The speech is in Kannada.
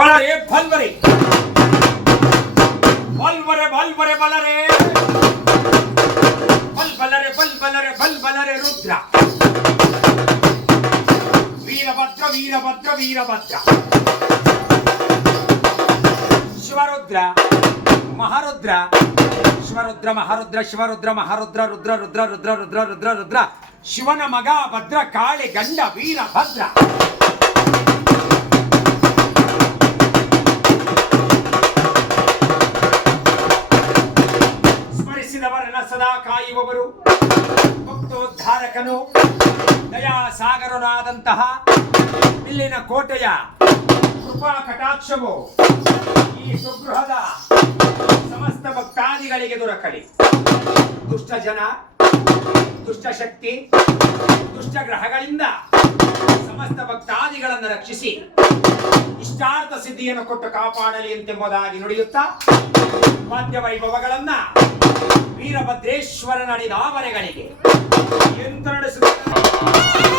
ಬಲರೆ ಬಲ್ವರೆ ಬಲ್ವರೆ ಬಲ್ವರೆ ಬಲರೆ ಬಲ್ಬಲರೆ ಬಲ್ಬಲರೆ ಬಲ್ಬಲರೆ ರುದ್ರ ವೀರಭದ್ರ ವೀರಭದ್ರ ವೀರಭದ್ರ ಶಿವರುದ್ರ ಮಹಾರುದ್ರ ಶಿವರುದ್ರ ಮಹಾರುದ್ರ ಶಿವರುದ್ರ ಮಹಾರುದ್ರ ರುದ್ರ ರುದ್ರ ರುದ್ರ ರುದ್ರ ರುದ್ರ ರುದ್ರ ಶಿವನ ಮಗ ಭದ್ರ ಕಾಳಿ ಗಂಡ ವೀರಭದ್ರ ಸ್ಮರಿಸಿದವರನ್ನ ಸದಾ ಕಾಯುವವರು ಭಕ್ತೋದ್ಧಾರಕನು ದಯಾ ಸಾಗರನಾದಂತಹ ಇಲ್ಲಿನ ಕೋಟೆಯ ಕೃಪಾ ಕಟಾಕ್ಷವು ಈ ಸುಗೃಹದ ಸಮಸ್ತ ಭಕ್ತಾದಿಗಳಿಗೆ ದೊರಕಲಿ. ದುಷ್ಟ ಜನ, ದುಷ್ಟ ಶಕ್ತಿ, ದುಷ್ಟ ಗ್ರಹಗಳಿಂದ ಸಮಸ್ತ ಭಕ್ತಾದಿಗಳನ್ನು ರಕ್ಷಿಸಿ ಇಷ್ಟಾರ್ಥ ಸಿದ್ಧಿಯನ್ನು ಕೊಟ್ಟು ಕಾಪಾಡಲಿ ಎಂಬುದಾಗಿ ನುಡಿಯುತ್ತಾ ವಾದ್ಯ ವೈಭವಗಳನ್ನ ವೀರಭದ್ರೇಶ್ವರನ ಅಡಿದಾವರೆಗಳಿಗೆ ಎಂದು ನಡೆಸುತ್ತಾರೆ.